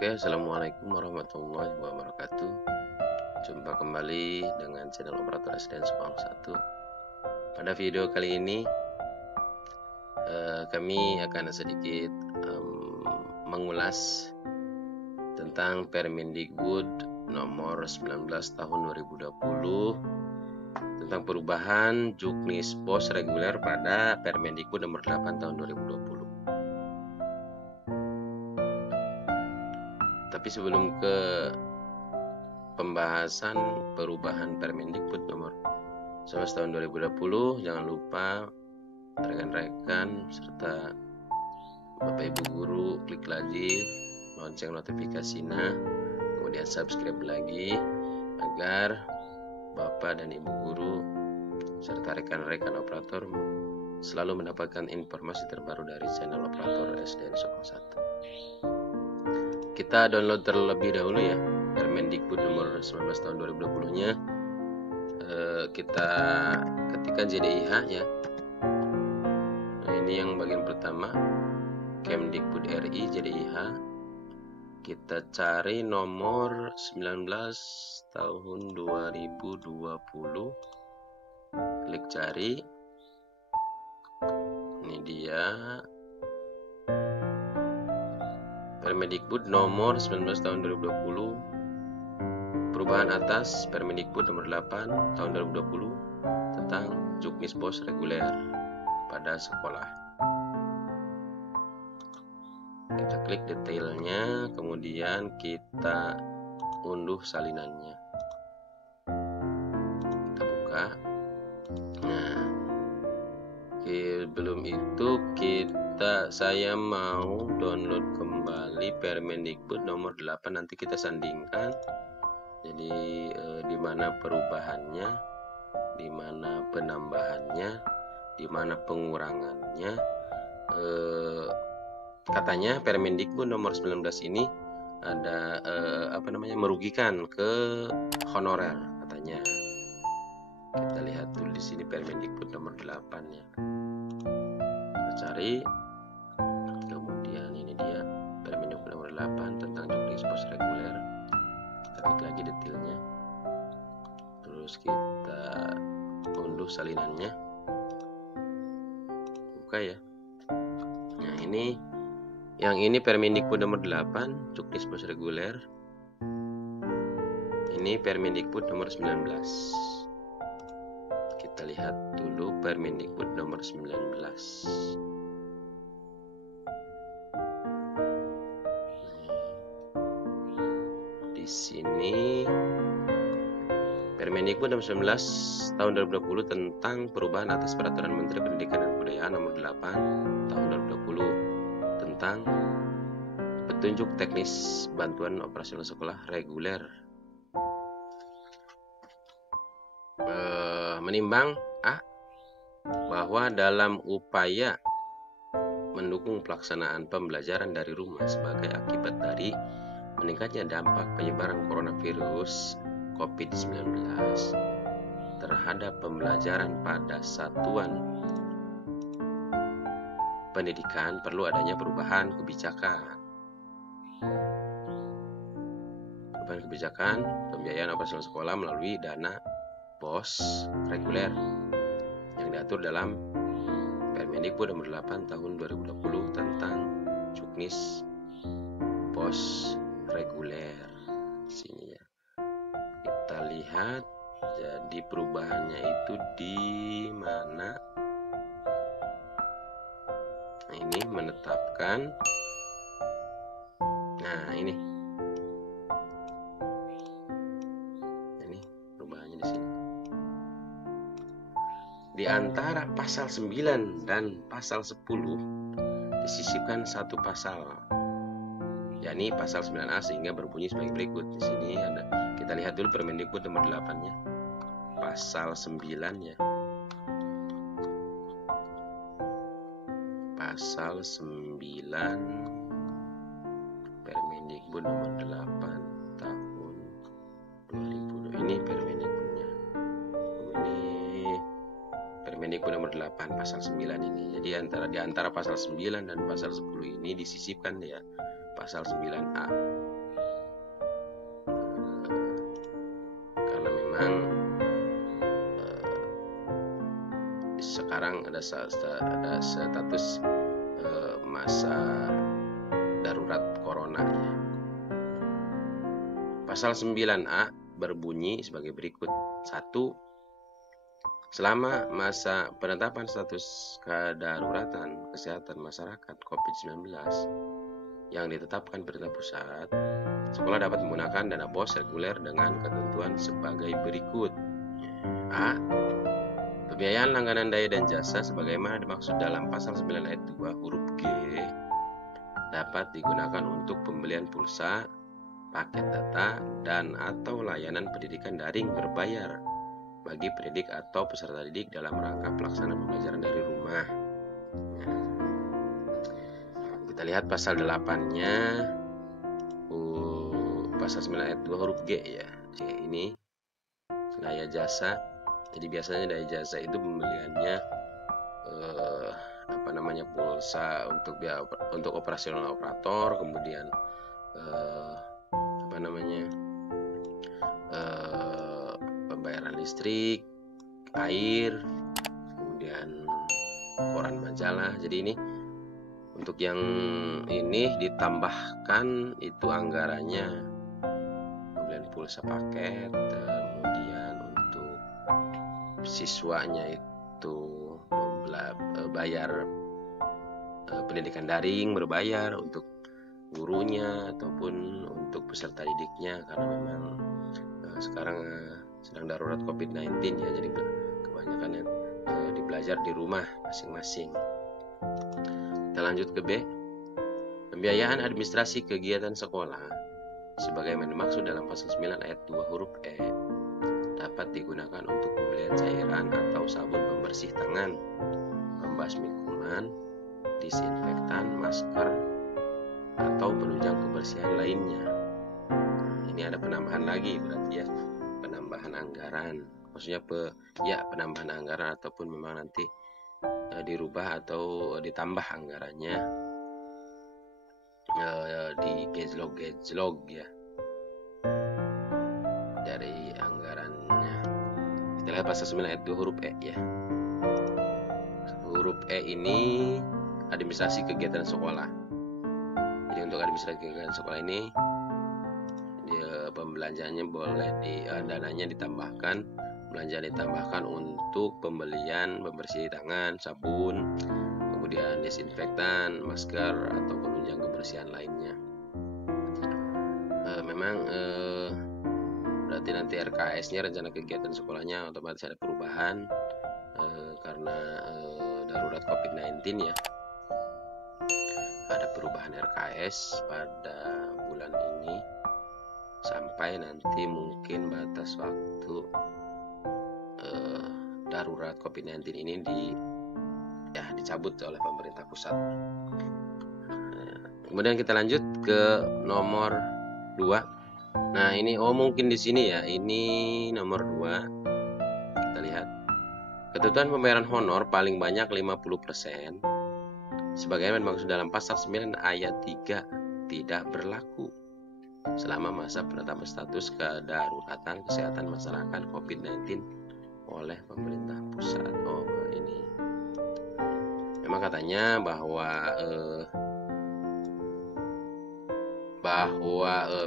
Oke, assalamualaikum warahmatullahi wabarakatuh. Jumpa kembali dengan channel Operator SDN Subang 1. Pada video kali ini kami akan sedikit mengulas tentang Permendikbud nomor 19 tahun 2020 tentang perubahan juknis pos reguler pada Permendikbud nomor 8 tahun 2020. Tapi sebelum ke pembahasan perubahan Permendikbud nomor 11 tahun 2020, jangan lupa rekan-rekan serta Bapak Ibu guru klik lagi lonceng notifikasinya, kemudian subscribe lagi agar Bapak dan Ibu guru serta rekan-rekan operator selalu mendapatkan informasi terbaru dari channel Operator SDN Subang 1. Kita download terlebih dahulu ya Permendikbud nomor 19 tahun 2020-nya. Kita ketikkan JDIH ya. Nah, ini yang bagian pertama, Kemdikbud RI JDIH. Kita cari nomor 19 tahun 2020. Klik cari. Ini dia. Permendikbud nomor 19 tahun 2020, perubahan atas Permendikbud nomor 8 tahun 2020 tentang juknis pos reguler pada sekolah. Kita klik detailnya, kemudian kita unduh salinannya. Kita buka. Nah, belum itu saya mau download kembali Permendikbud nomor 8, nanti kita sandingkan. Jadi di mana perubahannya, di mana penambahannya, di mana pengurangannya. Katanya Permendikbud nomor 19 ini ada merugikan ke honorer katanya. Kita lihat dulu di sini Permendikbud nomor 8 ya. Kita cari. Kemudian ini dia Permendikbud nomor 8 tentang juknis pos reguler. Kita klik lagi detailnya. Terus kita unduh salinannya. Buka ya. Nah, ini Permendikbud nomor 8 juknis pos reguler. Ini Permendikbud nomor 19. Kita lihat dulu Permendikbud nomor 19. Di sini Permendikbud nomor 19 tahun 2020 tentang perubahan atas Peraturan Menteri Pendidikan dan Kebudayaan nomor 8 tahun 2020 tentang petunjuk teknis bantuan operasional sekolah reguler. Menimbang bahwa dalam upaya mendukung pelaksanaan pembelajaran dari rumah sebagai akibat dari meningkatnya dampak penyebaran coronavirus COVID-19 terhadap pembelajaran pada satuan pendidikan, perlu adanya perubahan kebijakan. Perubahan kebijakan pembiayaan operasional sekolah melalui dana pos reguler yang diatur dalam Permendikbud nomor 8 tahun 2020 tentang juknis pos reguler. Sini ya. Kita lihat jadi perubahannya itu di mana. Nah, ini menetapkan. Nah, ini perubahannya di sini. Di antara pasal 9 dan pasal 10 disisipkan satu pasal, yakni pasal 9A, sehingga berbunyi sebagai berikut. Di sini ada, kita lihat dulu Permendikbud nomor 8-nya. Pasal 9 ya. Pasal 9 Permendikbud nomor 8 tahun 2020. Ini Permendikbudnya. Ini Permendikbud nomor 8 pasal 9 ini. Jadi di antara pasal 9 dan pasal 10 ini disisipkan ya pasal 9A. memang sekarang ada status masa darurat corona ya. Pasal 9A berbunyi sebagai berikut. 1. Selama masa penetapan status kedaruratan kesehatan masyarakat COVID-19 yang ditetapkan pemerintah pusat, sekolah dapat menggunakan dana BOS reguler dengan ketentuan sebagai berikut. A. Pembiayaan langganan daya dan jasa sebagaimana dimaksud dalam pasal 9 ayat 2 huruf G dapat digunakan untuk pembelian pulsa, paket data, dan atau layanan pendidikan daring berbayar bagi pendidik atau peserta didik dalam rangka pelaksanaan pembelajaran dari rumah. Kita lihat pasal 8-nya, pasal 9 ayat 2 huruf G ya. Ini daya jasa. Jadi biasanya daya jasa itu pembeliannya pulsa untuk operasional operator, kemudian pembayaran listrik, air, kemudian koran majalah. Jadi ini untuk yang ini ditambahkan itu anggarannya pembelian pulsa paket, kemudian untuk siswanya itu bayar pendidikan daring berbayar, untuk gurunya ataupun untuk peserta didiknya, karena memang sekarang sedang darurat COVID-19 ya, jadi kebanyakan belajar di rumah masing-masing. Kita lanjut ke B. Pembiayaan administrasi kegiatan sekolah sebagaimana dimaksud dalam pasal 9 ayat 2 huruf E dapat digunakan untuk pembelian cairan atau sabun pembersih tangan, pembasmi kuman, disinfektan, masker, atau penunjang kebersihan lainnya. Ini ada penambahan lagi berarti ya, penambahan anggaran. Maksudnya penambahan anggaran ataupun memang nanti dirubah atau ditambah anggarannya di gejlog ya dari anggarannya. Kita lihat pasal 9 ayat 2 huruf E ya. Huruf E ini administrasi kegiatan sekolah. Jadi untuk administrasi kegiatan sekolah ini pembelanjaannya boleh dananya ditambahkan, belanjaan ditambahkan untuk pembelian pembersih tangan, sabun, kemudian disinfektan, masker, atau penunjang kebersihan lainnya. Memang berarti nanti RKS-nya, rencana kegiatan sekolahnya, otomatis ada perubahan karena darurat COVID-19 ya. Ada perubahan RKS pada bulan ini sampai nanti mungkin batas waktu darurat COVID-19 ini dicabut oleh pemerintah pusat. Kemudian kita lanjut ke nomor 2. Nah, ini mungkin di sini ya. Ini nomor 2. Kita lihat. Ketentuan pembayaran honor paling banyak 50% sebagaimana dimaksud dalam pasal 9 ayat 3 tidak berlaku selama masa penetapan status kedaruratan kesehatan masyarakat COVID-19 oleh pemerintah pusat. Ini memang katanya bahwa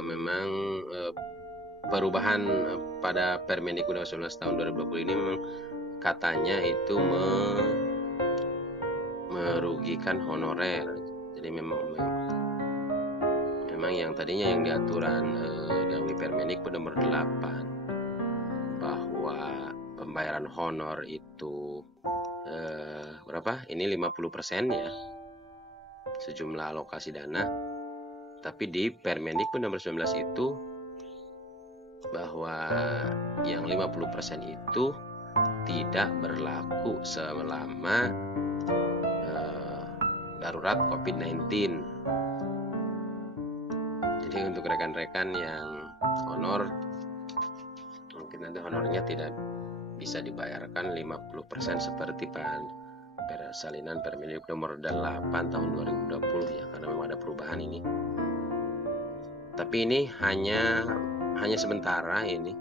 memang perubahan pada Permendikbud 19 tahun 2020 ini memang katanya itu merugikan honorer. Jadi memang yang tadinya yang diaturan yang di Permendikbud nomor 8 bahwa pembayaran honor itu berapa? Ini 50% ya sejumlah alokasi dana. Tapi di Permendikbud nomor 19 itu bahwa yang 50% itu tidak berlaku selama darurat COVID-19. Jadi untuk rekan-rekan yang honor, mungkin nanti honornya tidak bisa dibayarkan 50% seperti persalinan Permendikbud nomor 8 tahun 2020 ya, karena memang ada perubahan ini. Tapi ini hanya sementara ini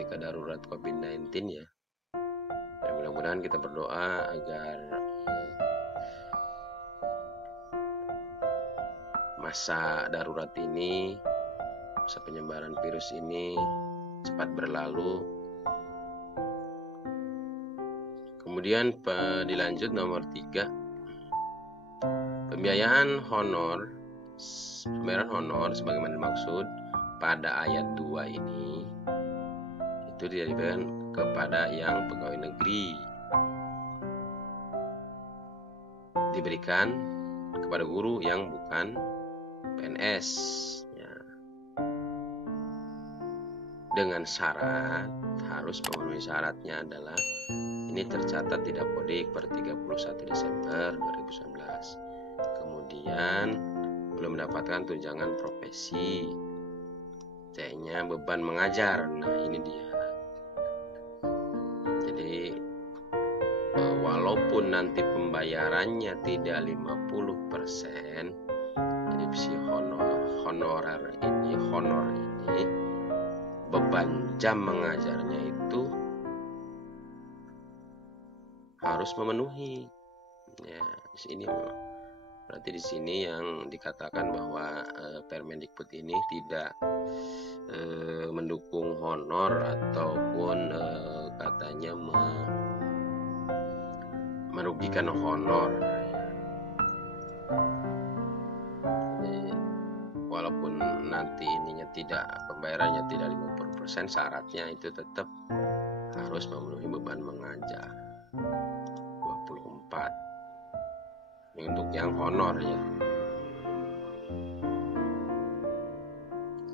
ketika darurat COVID-19 ya. Dan mudah-mudahan kita berdoa agar masa darurat ini, masa penyebaran virus ini cepat berlalu. Kemudian dilanjut nomor 3, pembayaran honor sebagaimana dimaksud pada ayat 2 ini itu diberikan kepada yang pegawai negeri, diberikan kepada guru yang bukan PNS ya. Dengan syarat, harus memenuhi syaratnya adalah ini tercatat di Dapodik per 31 Desember 2019. Kemudian belum mendapatkan tunjangan profesi, T-nya beban mengajar. Nah ini dia. Jadi walaupun nanti pembayarannya tidak 50%, jadi si honor ini beban jam mengajarnya itu harus memenuhi. Ya, ini berarti di sini yang dikatakan bahwa Permendikbud ini tidak mendukung honor ataupun katanya merugikan honor. Jadi, walaupun nanti ininya pembayarannya tidak 50%, syaratnya itu tetap harus memenuhi beban mengajar 24. Ini untuk yang honor ya.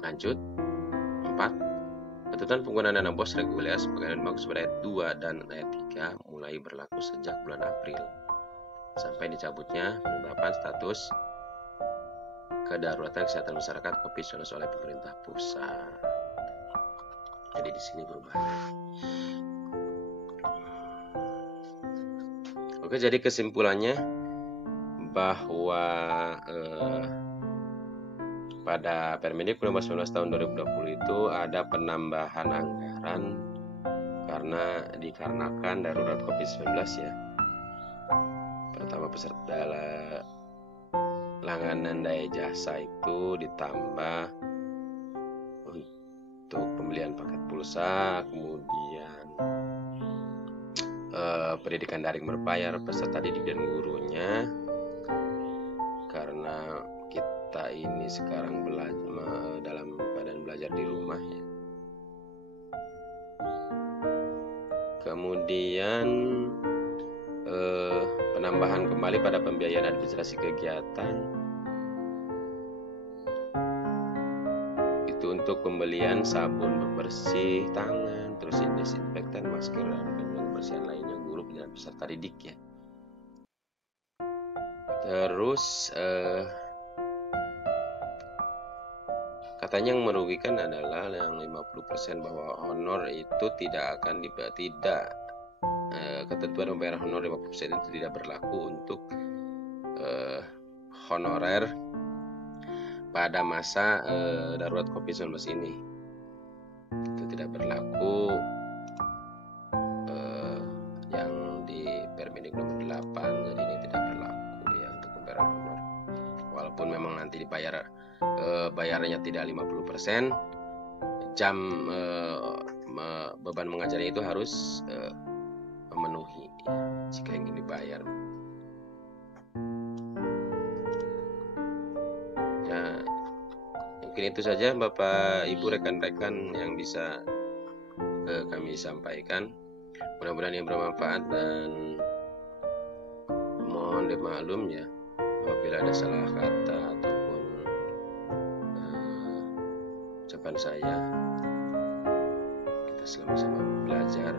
Lanjut 4. Ketentuan penggunaan dana BOS reguler sebagaimana dimaksud pada ayat 2 dan ayat 3 mulai berlaku sejak bulan April sampai dicabutnya penetapan status kedaruratan kesehatan masyarakat COVID-19 oleh pemerintah pusat. Jadi di sini berubah. Oke, jadi kesimpulannya bahwa pada Permendikbud nomor 19 tahun 2020 itu ada penambahan anggaran dikarenakan darurat COVID-19 ya. Pertama, peserta langganan daya jasa itu ditambah untuk pembelian paket pulsa, kemudian pendidikan daring berbayar peserta didik dan gurunya, karena kita ini sekarang dalam keadaan belajar di rumah ya. Kemudian penambahan kembali pada pembiayaan administrasi kegiatan itu untuk pembelian sabun pembersih tangan, terus desinfektan, masker, dan kebersihan lainnya guru dan peserta didik ya. Terus katanya yang merugikan adalah yang 50%, bahwa honor itu ketentuan pembayaran honor 50% itu tidak berlaku untuk honorer pada masa darurat COVID-19 ini. Itu tidak berlaku yang di Permendikbud nomor 8, jadi ini tidak berlaku ya untuk pembayaran honor. Walaupun memang nanti bayarnya tidak 50%, jam beban mengajarnya itu harus memenuhi jika ingin dibayar. Ya, mungkin itu saja Bapak Ibu rekan-rekan yang bisa kami sampaikan. Mudah-mudahan yang bermanfaat, dan mohon dimaklum ya apabila ada salah kata ataupun ucapan saya. Kita sama-sama belajar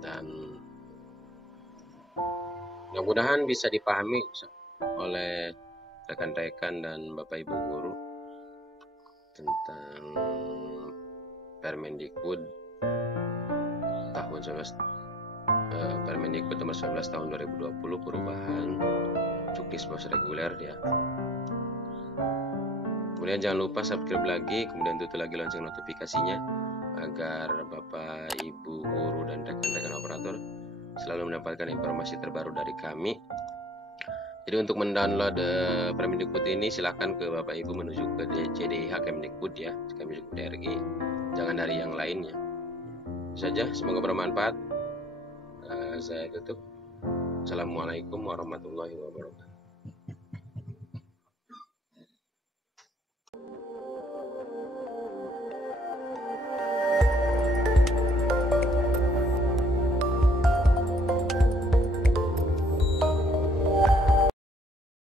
dan mudah-mudahan bisa dipahami oleh rekan-rekan dan Bapak Ibu guru tentang Permendikbud Permendikbud nomor 19 tahun 2020 perubahan cukis BOS reguler ya. Kemudian jangan lupa subscribe lagi, kemudian tutup lagi lonceng notifikasinya agar Bapak, Ibu, guru, dan rekan-rekan operator selalu mendapatkan informasi terbaru dari kami. Jadi untuk mendownload Permendikbud ini silakan ke Bapak Ibu menuju ke CDIH Kemdikbud ya, Kemdikbud RI, jangan dari yang lainnya. Itu saja, semoga bermanfaat. Saya tutup. Assalamualaikum warahmatullahi wabarakatuh.